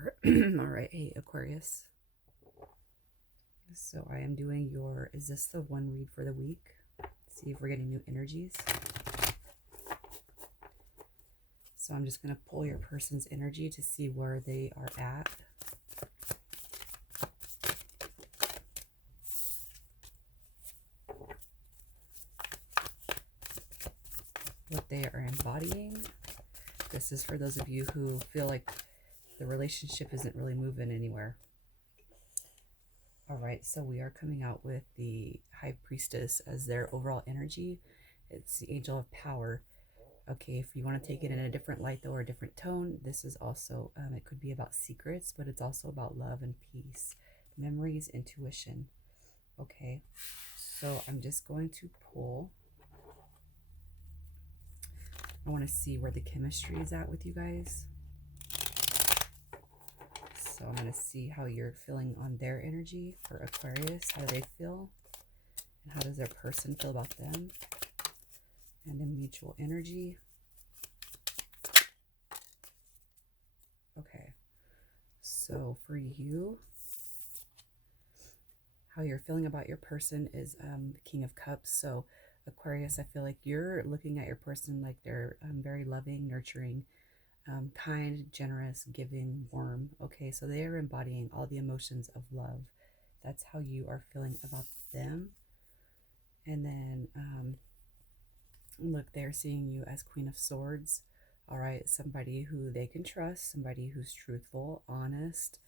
All right, hey Aquarius. So I am doing your, is this the one read for the week? See if we're getting new energies. So I'm just going to pull your person's energy to see where they are at. What they are embodying. This is for those of you who feel like the relationship isn't really moving anywhere. All right, so we are coming out with the High Priestess as their overall energy. It's the Angel of Power. Okay, if you want to take it in a different light though, or a different tone, this is also, it could be about secrets, but it's also about love and peace, memories, intuition. Okay, so I'm just going to pull. I want to see where the chemistry is at with you guys. So I'm going to see how you're feeling on their energy for Aquarius. How do they feel? And how does their person feel about them? And then mutual energy. Okay. So for you, how you're feeling about your person is the King of Cups. So Aquarius, I feel like you're looking at your person like they're very loving, nurturing, kind, generous, giving, warm. Okay, so they are embodying all the emotions of love. That's how you are feeling about them. And then look, they're seeing you as Queen of Swords. All right, somebody who they can trust, somebody who's truthful, honest.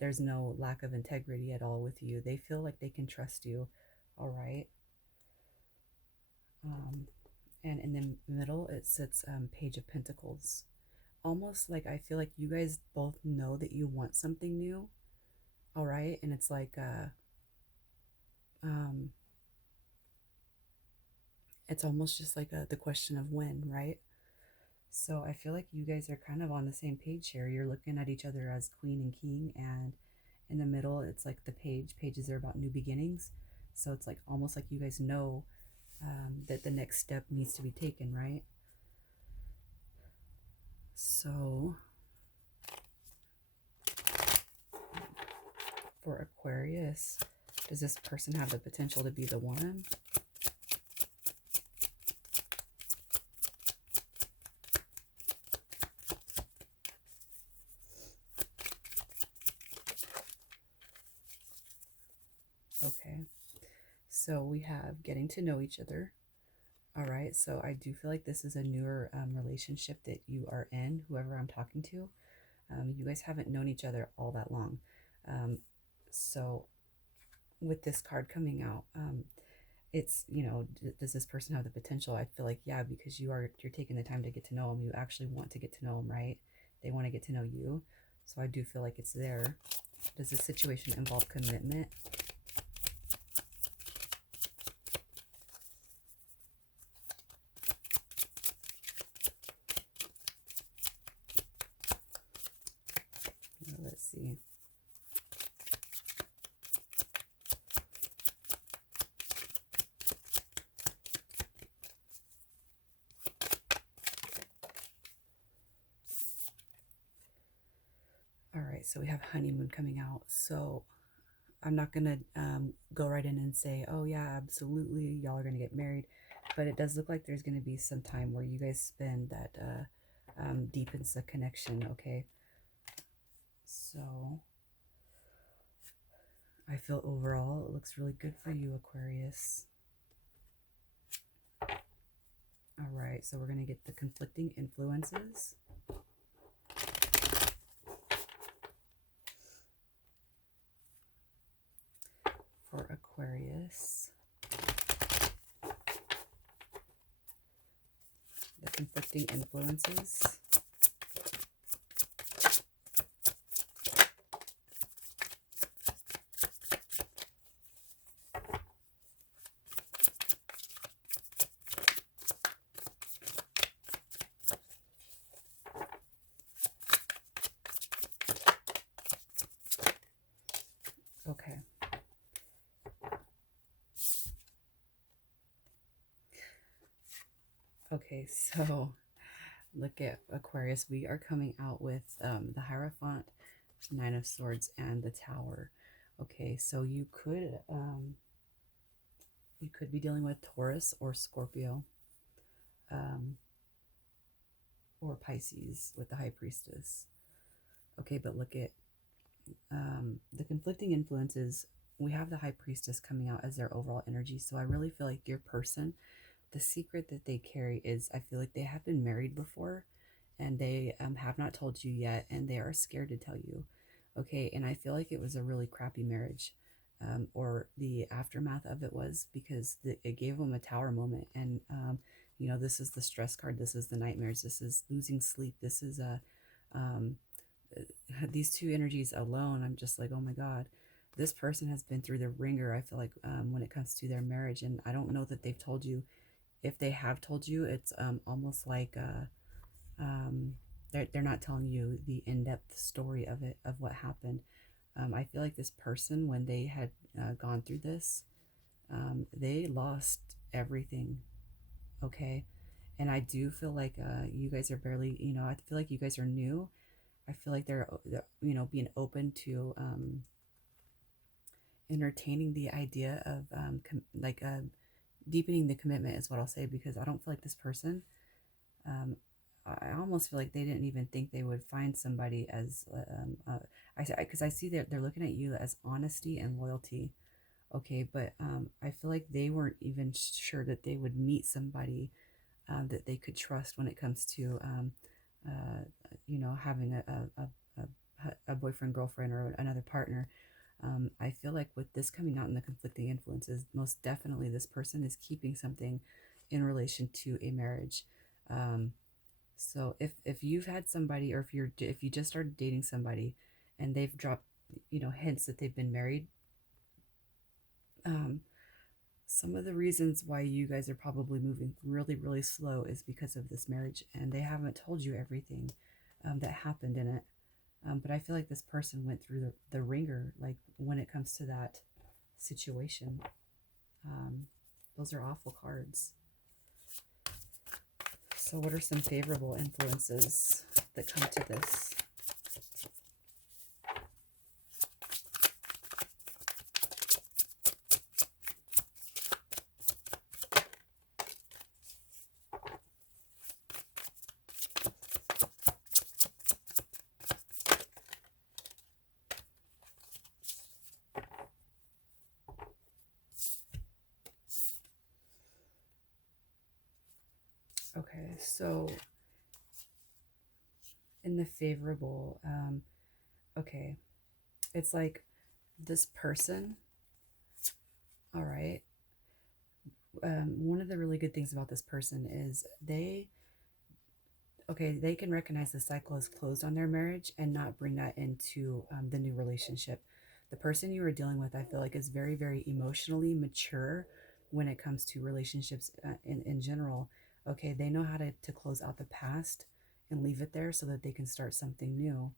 There's no lack of integrity at all with you. They feel like they can trust you. All right. And in the middle, it sits Page of Pentacles. Almost like I feel like you guys both know that you want something new. All right. And it's like, it's almost just like the question of when, right? So I feel like you guys are kind of on the same page here. You're looking at each other as queen and king, and in the middle, it's like the page. Pages are about new beginnings. So it's like almost like you guys know that the next step needs to be taken, right? So for Aquarius, does this person have the potential to be the one? Okay, so we have getting to know each other. All right, so I do feel like this is a newer relationship that you are in, whoever I'm talking to. You guys haven't known each other all that long. So with this card coming out, it's, you know, does this person have the potential? I feel like, yeah, because you're taking the time to get to know them. You actually want to get to know them, right? They want to get to know you. So I do feel like it's there. Does this situation involve commitment? Let's see. All right, so we have honeymoon coming out. So I'm not going to go right in and say, oh, yeah, absolutely, y'all are going to get married. But it does look like there's going to be some time where you guys spend that deepens the connection, okay? So I feel overall it looks really good for you, Aquarius. All right, so we're going to get the conflicting influences. For Aquarius. The conflicting influences. Okay. Okay, so Look at Aquarius. We are coming out with the Hierophant, Nine of Swords, and the Tower. Okay, so you could be dealing with Taurus or Scorpio, um, or Pisces with the High Priestess. Okay, but look at the conflicting influences. We have the High Priestess coming out as their overall energy. So I really feel like your person, the secret that they carry is, I feel like they have been married before and they have not told you yet, and they are scared to tell you. Okay, and I feel like it was a really crappy marriage, or the aftermath of it was, because it gave them a tower moment. And, you know, this is the stress card, this is the nightmares, this is losing sleep, this is um, these two energies alone. I'm just like, oh my God, this person has been through the ringer, I feel like, when it comes to their marriage. And I don't know that they've told you. If they have told you, it's almost like they're not telling you the in-depth story of it, of what happened. I feel like this person, when they had gone through this, they lost everything. Okay, and I do feel like you guys are barely, you know, I feel like you guys are new. I feel like they're you know, being open to entertaining the idea of deepening the commitment is what I'll say, because I don't feel like this person, um, I almost feel like they didn't even think they would find somebody as because I see that they're looking at you as honesty and loyalty. Okay, but I feel like they weren't even sure that they would meet somebody that they could trust when it comes to you know, having a boyfriend, girlfriend, or another partner. I feel like with this coming out in the conflicting influences, most definitely this person is keeping something in relation to a marriage. So if you've had somebody, or if you just started dating somebody and they've dropped, you know, hints that they've been married, um, some of the reasons why you guys are probably moving really, really slow is because of this marriage, and they haven't told you everything that happened in it. But I feel like this person went through the ringer, like when it comes to that situation. Those are awful cards. So what are some favorable influences that come to this? Okay, so in the favorable, okay, it's like this person, all right. One of the really good things about this person is they can recognize the cycle is closed on their marriage and not bring that into the new relationship. The person you are dealing with, I feel like, is very, very emotionally mature when it comes to relationships in general. Okay, they know how to close out the past and leave it there so that they can start something new.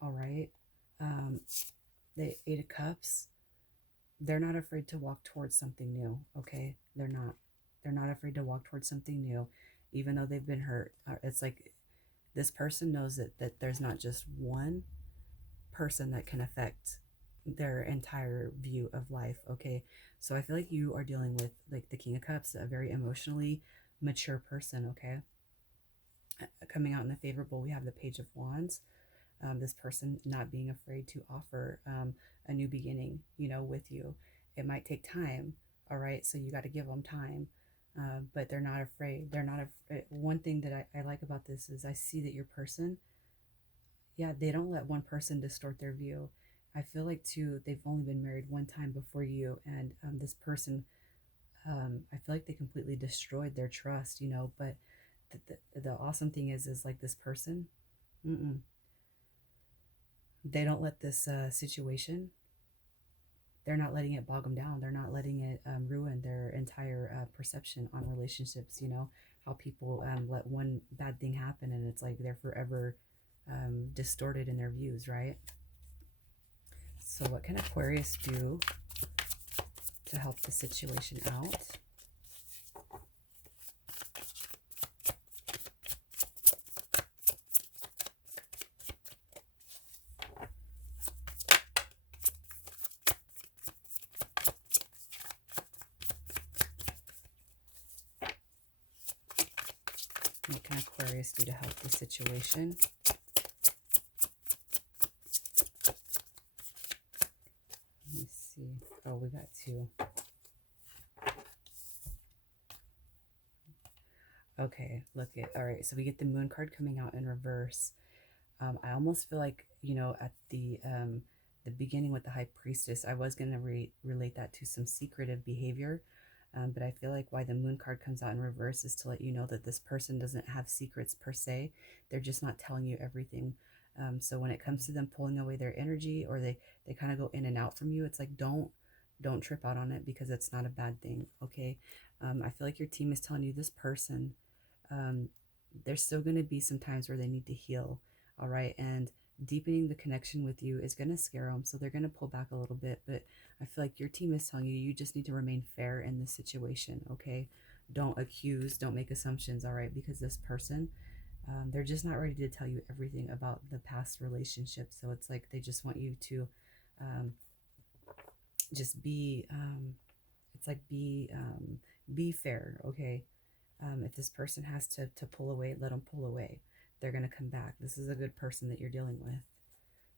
All right. Um, the Eight of Cups, they're not afraid to walk towards something new. Okay, they're not. They're not afraid to walk towards something new, even though they've been hurt. It's like this person knows that there's not just one person that can affect their entire view of life. Okay, so I feel like you are dealing with, like, the King of Cups, a very emotionally mature person. Okay, coming out in the favorable, we have the Page of Wands. This person not being afraid to offer a new beginning, you know, with you. It might take time, all right, so you got to give them time. But they're not afraid. They're not one thing that I like about this is I see that your person, yeah, they don't let one person distort their view. I feel like, too, they've only been married one time before you, and this person, I feel like they completely destroyed their trust, you know. But the awesome thing is like this person, mm-mm, they don't let this situation, they're not letting it bog them down. They're not letting it ruin their entire perception on relationships. You know, how people let one bad thing happen and it's like they're forever distorted in their views, right? So what can Aquarius do to help the situation out? What can Aquarius do to help the situation? Let me see. Oh, we got 2. Okay, look it. All right, so we get the Moon card coming out in reverse. I almost feel like, you know, at the beginning with the High Priestess, I was going to relate that to some secretive behavior. But I feel like why the Moon card comes out in reverse is to let you know that this person doesn't have secrets per se. They're just not telling you everything. So when it comes to them pulling away their energy, or they kind of go in and out from you, it's like don't trip out on it, because it's not a bad thing. Okay. I feel like your team is telling you this person, um, there's still going to be some times where they need to heal. All right. And deepening the connection with you is going to scare them. So they're going to pull back a little bit. But I feel like your team is telling you, you just need to remain fair in this situation. Okay. Don't accuse, don't make assumptions. All right. Because this person, they're just not ready to tell you everything about the past relationship. So it's like they just want you to um, just be, it's like be fair. Okay. If this person has to pull away, let them pull away. They're going to come back. This is a good person that you're dealing with.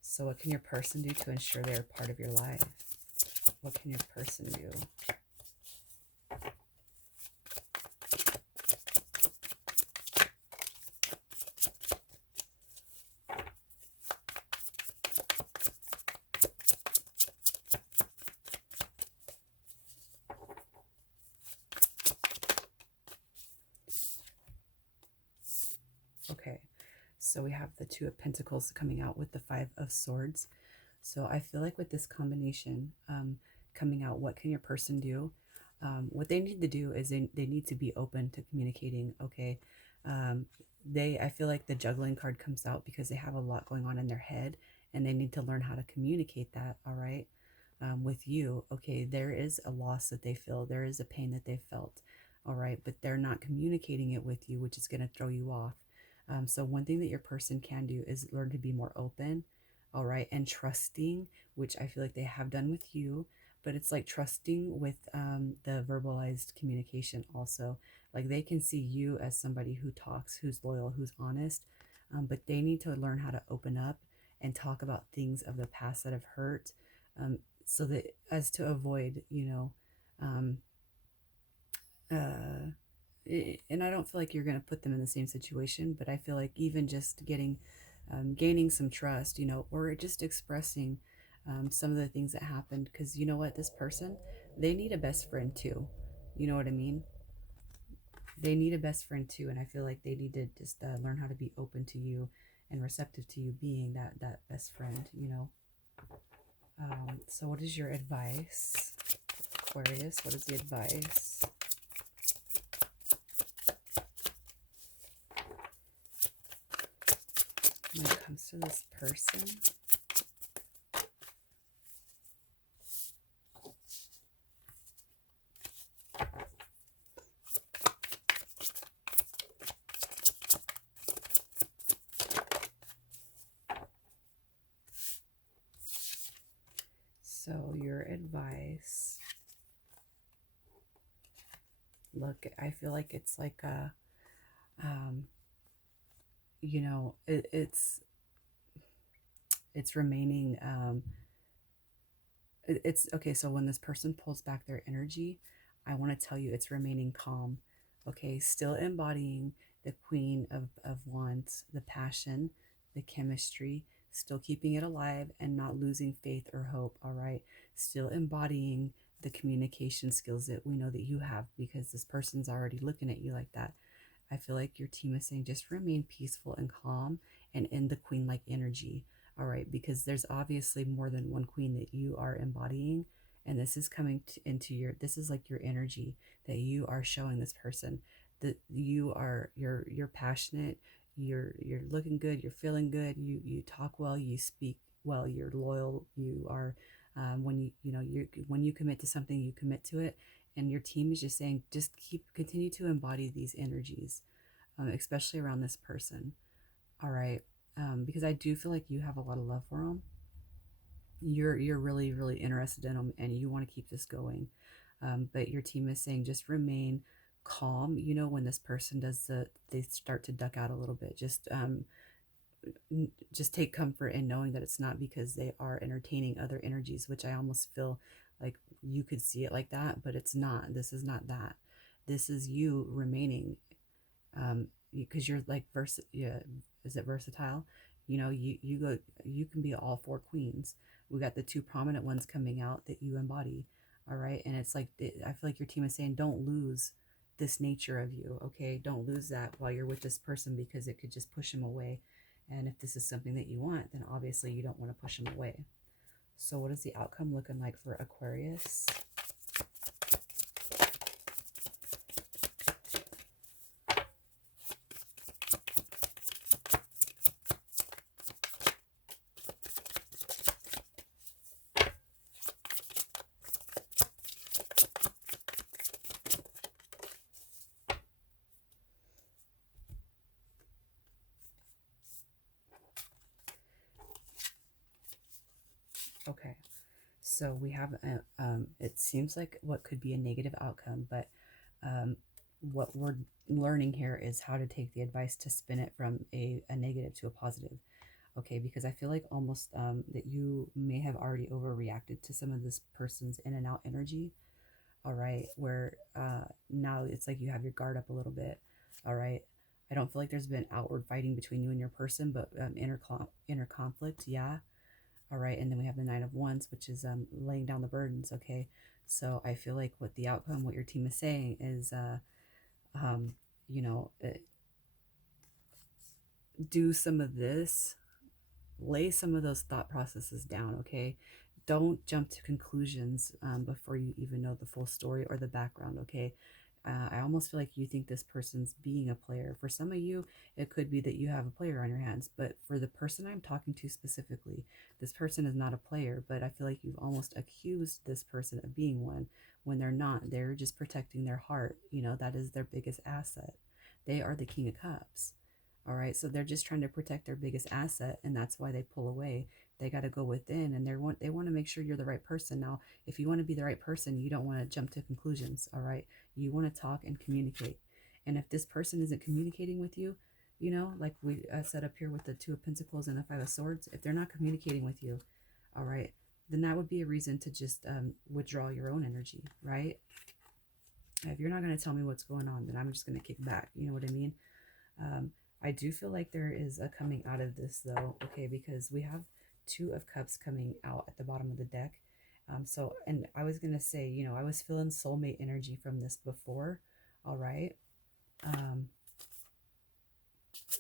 So what can your person do to ensure they're part of your life? What can your person do? Okay, so we have the 2 of Pentacles coming out with the 5 of Swords. So I feel like with this combination coming out, what can your person do? What they need to do is they need to be open to communicating. Okay. I feel like the juggling card comes out because they have a lot going on in their head, and they need to learn how to communicate that. All right. With you. Okay. There is a loss that they feel. There is a pain that they felt. All right. But they're not communicating it with you, which is going to throw you off. So one thing that your person can do is learn to be more open, all right, and trusting, which I feel like they have done with you, but it's like trusting with the verbalized communication also. Like they can see you as somebody who talks, who's loyal, who's honest, but they need to learn how to open up and talk about things of the past that have hurt, so that as to avoid, um, uh, and I don't feel like you're going to put them in the same situation, but I feel like even just gaining some trust, or just expressing some of the things that happened, because you know what, this person, they need a best friend too. You know what I mean? They need a best friend too, and I feel like they need to just learn how to be open to you and receptive to you being that best friend. So what is your advice, Aquarius? What is the advice? When it comes to this person? So your advice, look, I feel like it's like it's remaining, it's okay. So when this person pulls back their energy, I want to tell you it's remaining calm. Okay, still embodying the Queen of Wands, the passion, the chemistry, still keeping it alive and not losing faith or hope. All right, still embodying the communication skills that we know that you have, because this person's already looking at you like that. I feel like your team is saying just remain peaceful and calm and in the queen like energy. All right, because there's obviously more than one queen that you are embodying, and this is coming into this is like your energy that you are showing this person, that you're passionate, you're looking good, you're feeling good, you talk well, you speak well, you're loyal, you are when when you commit to something, you commit to it. And your team is just saying just continue to embody these energies, especially around this person. All right. Because I do feel like you have a lot of love for them. You're really really interested in them, and you want to keep this going. But your team is saying just remain calm, you know, when this person does they start to duck out a little bit. Just take comfort in knowing that it's not because they are entertaining other energies, which I almost feel like you could see it like that, but it's not. This is not that. This is you remaining, because you're like yeah, is it versatile? You know, you can be all four queens. We got the two prominent ones coming out that you embody. All right, and it's like I feel like your team is saying, don't lose this nature of you. Okay, don't lose that while you're with this person, because it could just push him away. And if this is something that you want, then obviously you don't want to push him away. So what is the outcome looking like for Aquarius? Okay, so we have it seems like what could be a negative outcome, but um, what we're learning here is how to take the advice to spin it from a negative to a positive. Okay, because I feel like almost that you may have already overreacted to some of this person's in and out energy. All right, where now it's like you have your guard up a little bit. All right, I don't feel like there's been outward fighting between you and your person, but inner conflict, yeah. All right, and then we have the Nine of Wands, which is laying down the burdens. Okay, so I feel like what the outcome, what your team is saying is, um, you know, do some of this, lay some of those thought processes down. Okay, don't jump to conclusions before you even know the full story or the background. Okay, I almost feel like you think this person's being a player. For some of you, it could be that you have a player on your hands, but for the person I'm talking to specifically, this person is not a player, but I feel like you've almost accused this person of being one when they're not. They're just protecting their heart. You know, that is their biggest asset. They are the King of Cups. All right, so they're just trying to protect their biggest asset, and that's why they pull away. They got to go within, and they want to make sure you're the right person. Now, if you want to be the right person, you don't want to jump to conclusions. All right, you want to talk and communicate. And if this person isn't communicating with you, you know, like we set up here with the Two of Pentacles and the Five of Swords, if they're not communicating with you, all right, then that would be a reason to just withdraw your own energy, right? If you're not going to tell me what's going on, then I'm just going to kick back. You know what I mean? Um, I do feel like there is a coming out of this though, okay, because we have Two of Cups coming out at the bottom of the deck. So, and I was gonna say, you know, I was feeling soulmate energy from this before, all right. Um,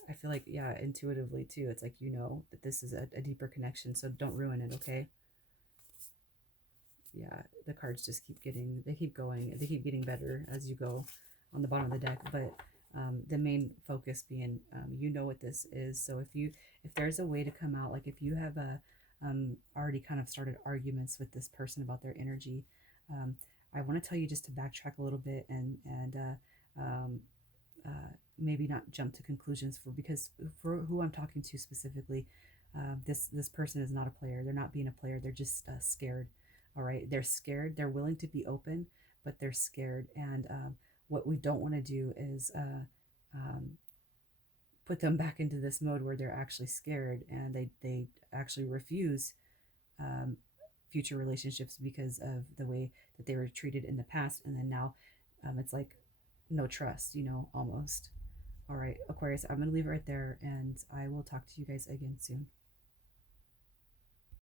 I feel like, yeah, intuitively too, it's like, you know, that this is a deeper connection, so don't ruin it, okay? Yeah, the cards just keep getting, they keep going, they keep getting better as you go on the bottom of the deck, but the main focus being, you know what this is. So if there's a way to come out, like if you have already kind of started arguments with this person about their energy, I want to tell you just to backtrack a little bit and maybe not jump to conclusions, because for who I'm talking to specifically, this person is not a player. They're not being a player. They're just scared. All right, they're scared. They're willing to be open, but they're scared. And what we don't want to do is um, put them back into this mode where they're actually scared and they actually refuse um, future relationships because of the way that they were treated in the past, and then now it's like no trust, you know, almost. All right, Aquarius, I'm going to leave it right there, and I will talk to you guys again soon.